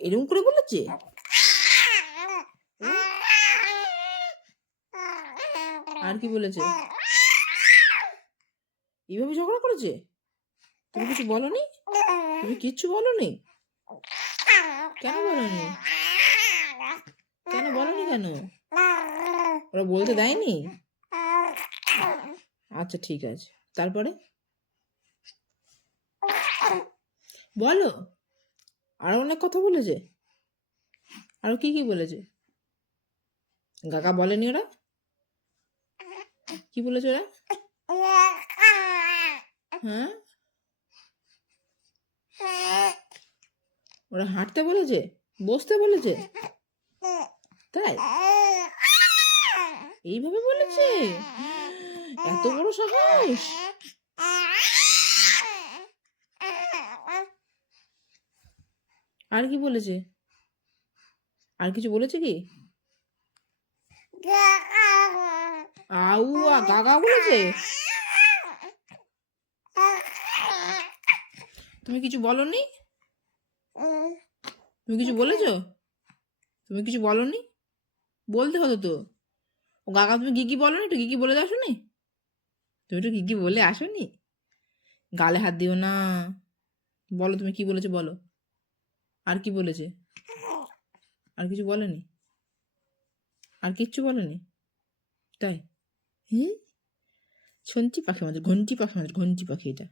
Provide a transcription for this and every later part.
এরকম করে বলেছে? আর কি বলেছে? এইভাবে ঝগড়া করেছে? তুমি কিছু বলনি? তুমি কিচ্ছু বলনি? কেন বলনি? কেন বলনি কেন? ওরা বলতে দেয়নি? আচ্ছা ঠিক আছে, তারপরে বলো। আরো অনেক কথা বলেছে? আরো কি কি বলেছে? কাকা বলেনি ওরা? কি বলেছে ওরা? হ্যাঁ, ওরা হাঁটতে বলেছে, বসতে বলেছে? তাই এইভাবে বলেছে? এত বড় সাহস! আর কি বলেছে? আর কিছু বলেছে কি? আউয়া গাগা বলেছে? তুমি কিছু বলনি? তুমি কিছু বলেছো? তুমি কিছু বলনি? বলতে হতো তো। ও গাগা তুমি গিগি বলনি? একটু গিগি বলে আসোনি? তুমি একটু গিগি বলে আসোনি? গালে হাত দিও না। বলো তুমি কি বলেছো বলো। আর কি বলেছে? আর কিছু বলেনি? আর কিচ্ছু বলেনি? তাই? হুম, ছঞ্চি পাখি আমাদের, ঘন্টি পাখি আমাদের, ঘন্টি পাখি এটা।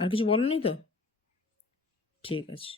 আর কিছু বলনি তো? ঠিক আছে।